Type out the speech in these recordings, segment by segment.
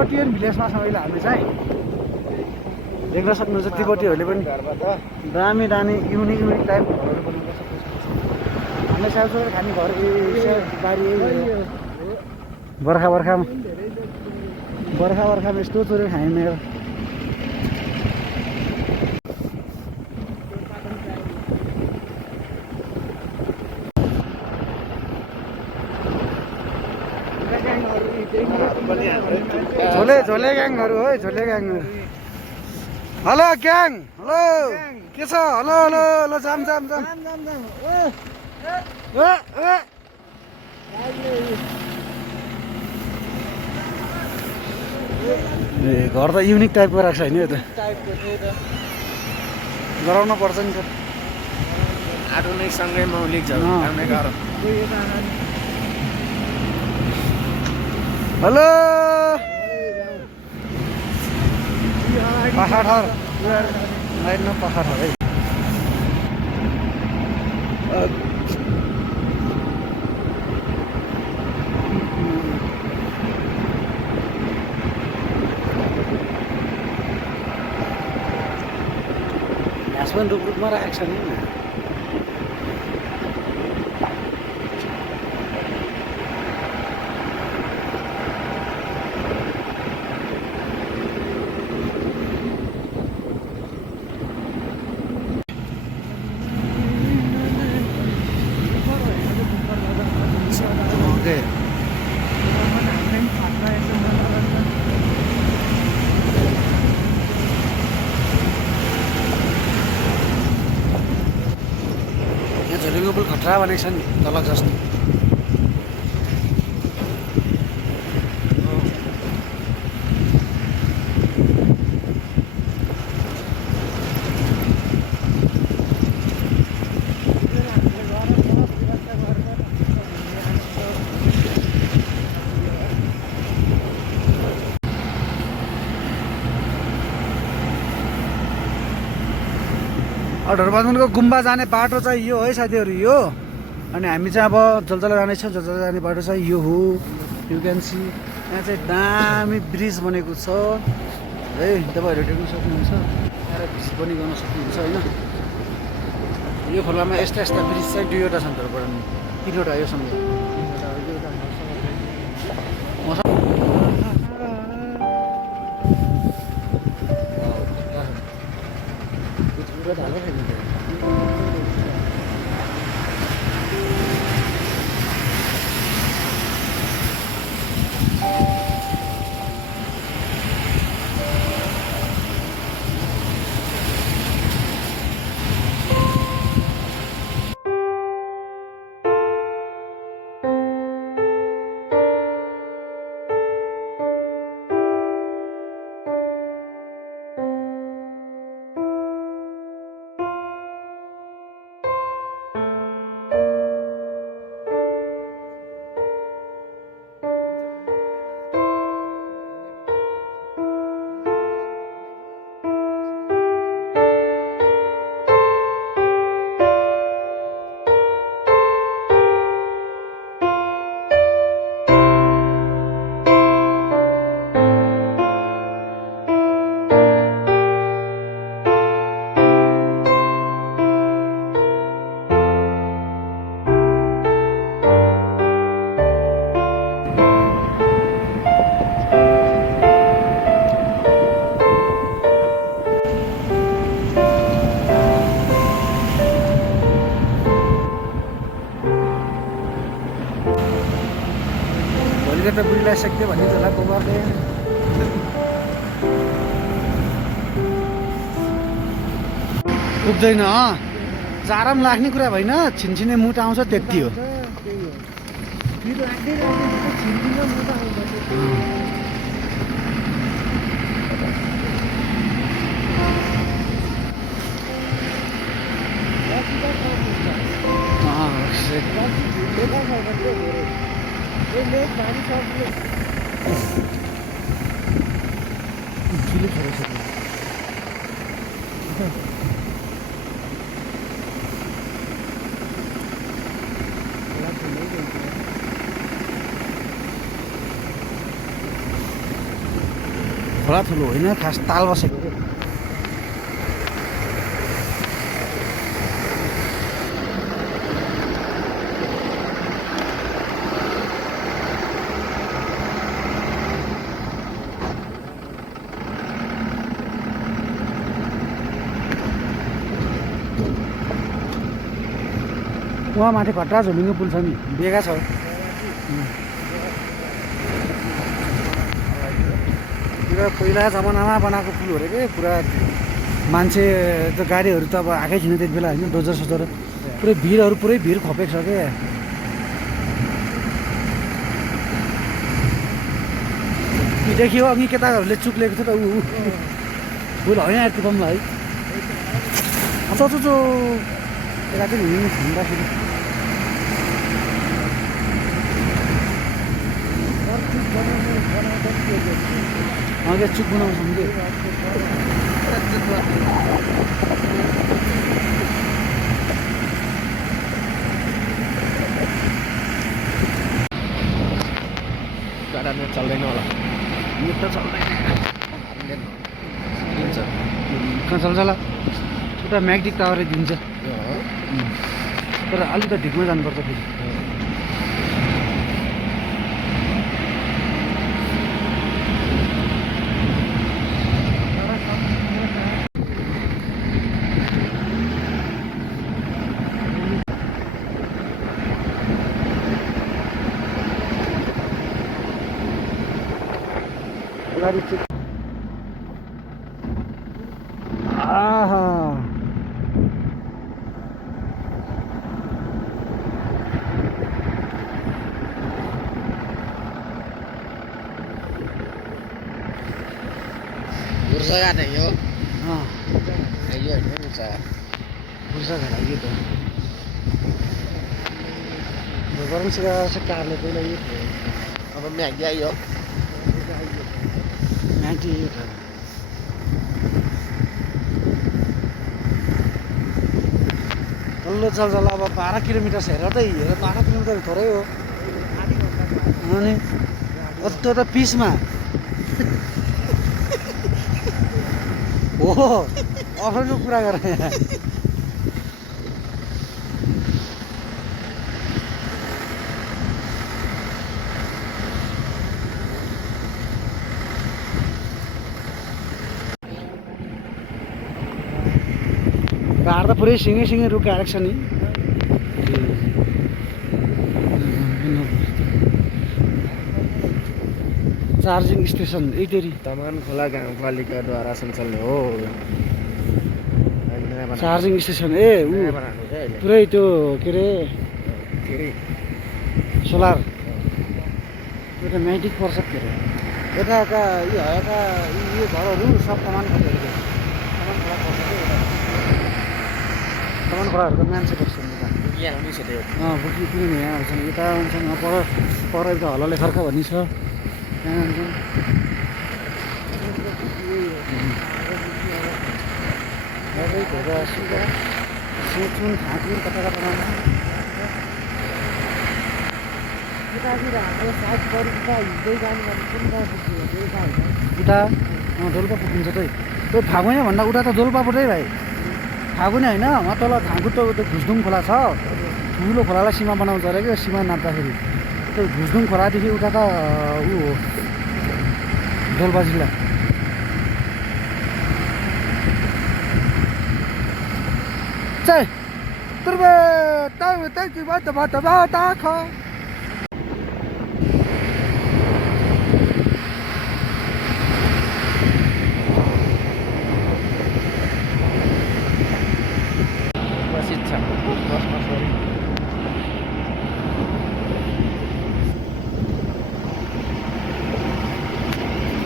Tibetan भिलेजमा छौँ अहिले हामी चाहिँ देख्न सक्नुहुन्छ तिब्बतीहरूले पनि दामी दामी युनिक टाइप घरहरू बनाउँछ हामी साउचोर खाने घर बारी बर्खामा यस्तो चोरेर खाएँ मेरो झोले ग्याङहरू है झोले ग्याङहरू हेलो ग्याङ हेलो के छ हेलो हेलो हेलो जाम ए घर त युनिक टाइपको राख्छ होइन यो त गराउनु पर्छ नि त आधुनिकसँगै मौलिक छ हेलो पहाडहर लाइनमा पहाडहर है घाँस पनि रुखमा राखेको छ नि झोलेको पुल खतरा भनेको छ नि तलक जस्तो ढोरबहादुरको गुम्बा जाने बाटो चाहिँ यो है साथीहरू यो अनि हामी चाहिँ अब जलजला जानेछौँ जलजला जाने बाटो चाहिँ यो हो यु क्यान सी यहाँ चाहिँ दामी ब्रिज बनेको छ है तपाईँहरू देख्न सक्नुहुन्छ यहाँ भिजिट पनि गर्न सक्नुहुन्छ होइन यो खोलामा यस्ता ब्रिज चाहिँ दुईवटा छन् ढोरबहादुर तिनवटा योसँग भोलिको त बुढीलाई सेक्थ्यो भन्ने होला गोबरले पुग्दैन जारा पनि लाग्ने कुरा भएन छिनछिने मुट आउँछ त्यति हो खोला ठुलो होइन, खास ताल बसेको के। उहाँ माथि खट्रा झुलुङ्गे पुल छ नि, बेगा छ। पहिला जमानामा बनाएको पुल हो अरे के, पुरा मान्छे त गाडीहरू त अब आएकै थिएन त्यति बेला होइन, डोजर सोजर पुरै भिडहरू पुरै भिड खपेको छ क्या। देखियो अघि केटाहरूले चुक्लेको थियो त ऊ पुल होइन यार त्यो है। अच्छा जो यता पनि हिँड्नु हिँड्दाखेरि अघि चुक बनाउँछौँ कि चल्दैन होला, नेट त चल्दैन कहाँ चल्छ होला, उता म्याग्नेटिक टावरै दिन्छ तर अलिक त ढिकमा जानुपर्छ फेरि। आहा बुर्सा घाट यो अँ यो होइन बुर्सा बुर्सा घाट आइयो त गरम सिधा कारले पहिला यो अब म्यागी आयो, म्याग्नेटिक यो त तल्लो चल्चल अब 12 किलोमिटर हेर त, हेर 12 किलोमिटर थोरै हो अनि त्यो त पिसमा हो अफरको कुरा गर यहाँ। घाट त पुरै सिँगै सिँगै रुख आएको छ नि। चार्जिङ स्टेसन यहीँनेरि तमान खोला गाउँपालिकाद्वारा सञ्चालन हो। चार्जिङ स्टेसन ए ऊ पुरै त्यो के अरे सोलर एउटा म्याग्नेटिक पर्छ के अरे यताका यो घरहरू सब तमान खोलाहरू तमान खोलाहरूको मान्छे बस्छन् यहाँ आउनु छ त्यो बुकी किन यहाँ आउँछन्, यता आउँछन्, पर एउटा हल्लाले खर्का भन्ने छ त्यहाँ आउँछन्। सोचुन ठाकुर कता कता उता डोल्पा पुगिन्छ त त्यो फागुने भन्दा उता त डोल्पाबाटै भाइ, फागुने होइन वहाँ तल थाङ्गु त त्यो घुसडुङ खोला छ, ठुलो खोलालाई सीमा बनाउँछ अरे क्या, सीमा नाप्दाखेरि त्यो घुसडुङ खोलादेखि उता त ऊ हो डोल्पा जिल्ला। चाहिँ तुर्बे ताकि बात खा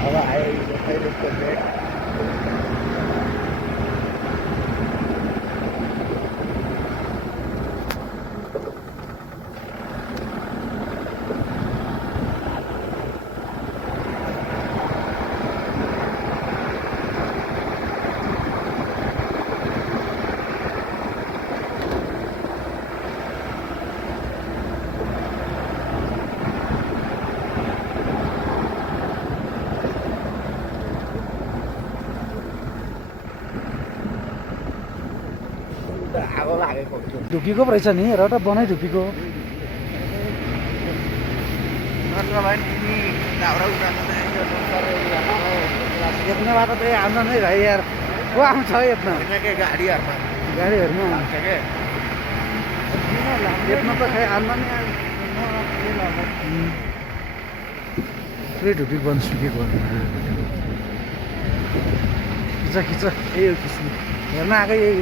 अब आयो ढुकीको पो रहेछ नि हेर त बनाइ ढुकीको यत्न बाटो त हाम्रो नै भाइ यार को आउँछ यत्न गाडीहरूमा यत्न त खै आम्दा नि पुरै ढुकी बनसुकेको खिच खिच यही हो खिच्नु हेर्न आएकै यही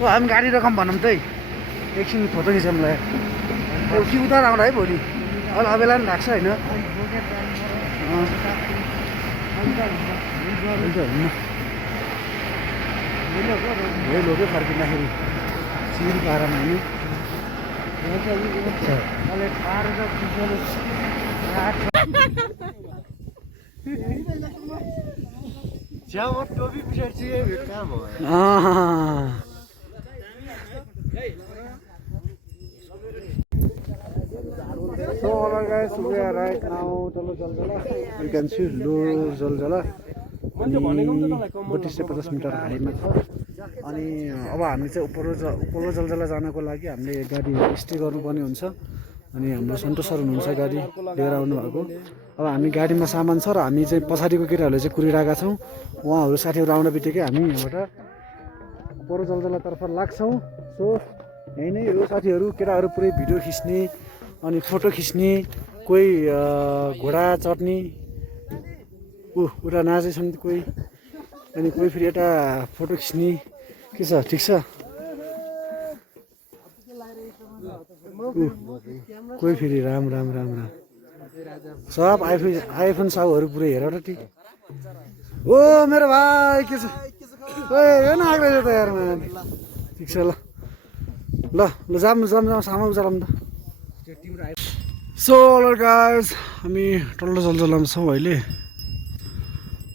हो हामी गाडी रकम भनौँ त एकछिन फोटो खिचौँलाई कि उता आउँदा है भोलि अहिले अबेला पनि लाग्छ होइन लोकै फर्किँदाखेरि सिँढी पारामा हामी टोपी पछाडि चाहिँ काम हो So alright guys, we are right now Tolo Jaljala. You can see Lur Jaljala. अनि 32 से 50 मिटर हाइटमा छ अनि अब हामी चाहिँ उपल्लो जलजला जानको लागि हामीले गाडी स्टे गर्नुपर्ने हुन्छ अनि हाम्रो सन्तोष सर हुनुहुन्छ गाडी लिएर आउनु भएको अब हामी गाडीमा सामान छ र हामी चाहिँ पछाडिको केटाहरूले चाहिँ कुरिरहेका छौँ उहाँहरू साथीहरू आउन बित्तिकै हामी यहाँबाट उपल्लो जलजलातर्फ लाग्छौँ सो यही नै हो साथीहरू केटाहरू पुरै भिडियो खिच्ने अनि फोटो खिच्ने कोही घोडा चढ्ने उता नाचेछन् कोही अनि कोही फेरि यता फोटो खिच्ने के छ ठिक छ कोही फेरि राम राम राम राम सब आइफोन साउहरू पुरै हेर त ठिक ओ मेरो भाइ के छ हेर्न आएको रहेछ त यारमा ठिक छ ल ल ल जाम सामान उचालौँ त सो गाइस हामी टल्लो जलजलामा छौँ अहिले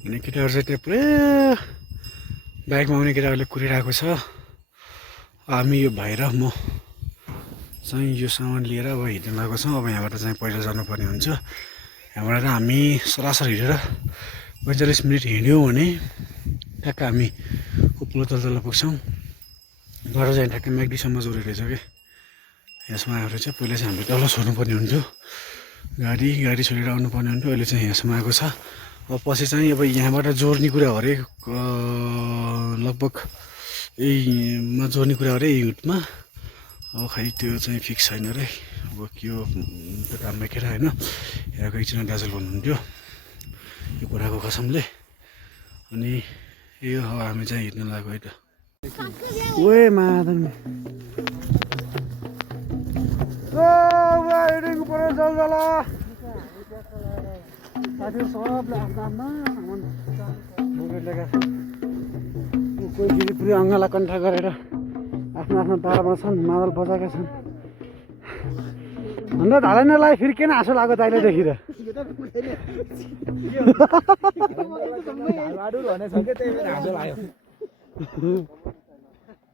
अनि केटाहरू चाहिँ त्यहाँ पुरै बाइकमा आउने केटाहरूले कुरिरहेको छ हामी यो भाइ र म चाहिँ यो सामान लिएर अब हिँड्न लागेको छौँ अब यहाँबाट चाहिँ पहिला जानुपर्ने हुन्छ यहाँबाट हामी सरासर हिँडेर 45 मिनट हिँड्यौँ भने ठ्याक्क हामी उपल्लो जलजला पुग्छौँ बाटो चाहिँ ठ्याक्कै म्याग्दीसम्म जोडेको रहेछ कि यसमा आएर चाहिँ पहिला चाहिँ हामीले तल छोड्नुपर्ने हुन्थ्यो गाडी छोडेर आउनुपर्ने हुन्थ्यो अहिले चाहिँ यहाँसम्म आएको छ अब पछि चाहिँ अब यहाँबाट जोड्ने कुरा हो अरे लगभग यहीमा जोड्ने कुरा हो अरे यही हुटमा अब खै त्यो चाहिँ फिक्स छैन अरे अब के हो त्यो काममा केटा होइन यहाँको एकजना दाजुले भन्नुहुन्थ्यो यो कुराको कसमले अनि यो अब हामी चाहिँ हिँड्न लागेको है त ओए मादन जलजला साथीहरू सबले आफ्नो बोकेट लिएका छन् कोही फेरि पुरै अङ्गाला कण्ठ गरेर आफ्नो आफ्नो पारामा छन् मादल बजाएका छन् अन्त ढालैनलाई फेरि किन हाँसो लाग्यो तैँले देखेर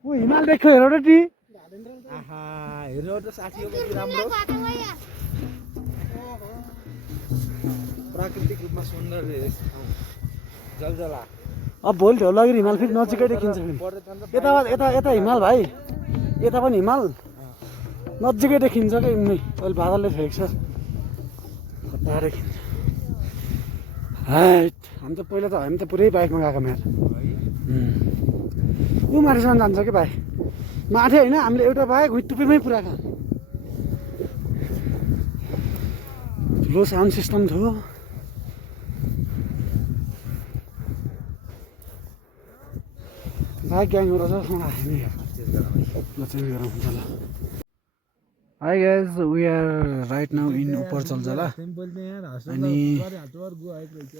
ऊ हिमाल देख्यो हेर त टी हेर्नु त साथी राम्रो प्राकृतिक रूपमा सुन्दर जलजला अब भोलि ढोलगिरी हिमाल फेरि नजिकै देखिन्छ यता यता यता हिमाल भाइ यता पनि हिमाल नजिकै देखिन्छ क्या यिनी अहिले बादलले फेक्छ कता देखिन्छ हाइट हामी त पहिला त हामी त पुरै बाइकमा गएको म्याच ऊ माथिसम्म जान्छ कि भाइ माथि होइन हामीले एउटा बाइक टुपीमै पुऱ्याएको ठुलो साउन्ड सिस्टम थियो बाइक ग्याङहरू रहेछ हामी चेन्ज गरौँ हुन्छ ल hi guys we are right now in Upar Jaljala अनि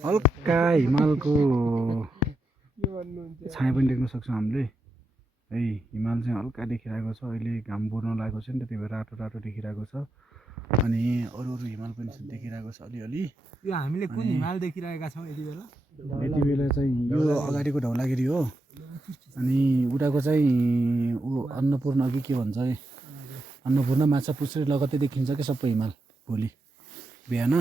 हल्का हिमालको छाया पनि देख्न सक्छौँ हामीले है हिमाल चाहिँ हल्का देखिरहेको छ अहिले घाम बुर्न लागेको छ नि त त्यही भएर रातो रातो देखिरहेको छ अनि अरू हिमाल पनि देखिरहेको छ अलिअलि यो हामीले कुन हिमाल देखिरहेका छौँ यति बेला चाहिँ यो अगाडिको ढौलागिरी हो अनि उताको चाहिँ ऊ अन्नपूर्ण अघि के भन्छ अन्नपूर्ण माछा पुच्छ्रे लगत्तै देखिन्छ क्या सबै हिमाल भोलि बिहान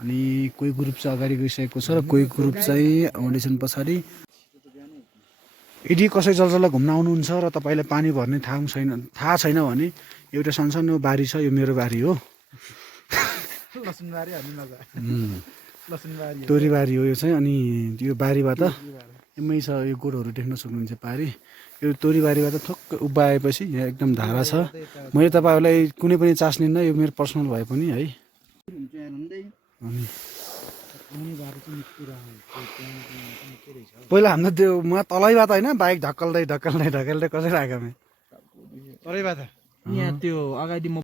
अनि कोही ग्रुप चाहिँ अगाडि गइसकेको छ र कोही ग्रुप चाहिँ आउँदैछन् पछाडि। यदि कसै जलजला घुम्न आउनुहुन्छ र तपाईँलाई पानी भर्ने थाहा छैन भने एउटा सानसानो बारी छ, यो मेरो बारी हो। तोरीबारी हो यो चाहिँ। अनि यो बारीबाट यमै छ, यो गोडहरू देख्न सक्नुहुन्छ पारी। यो तोरीबारीबाट ठक्क उभ्याएपछि यहाँ एकदम धारा छ। मैले तपाईँहरूलाई कुनै पनि चास लिन्न, यो मेरो पर्सनल भए पनि है। अनि पहिला हाम्रो त्यो म तलैबाट होइन बाइक ढकल्दै कसरी आएको यहाँ त्यो अगाडि म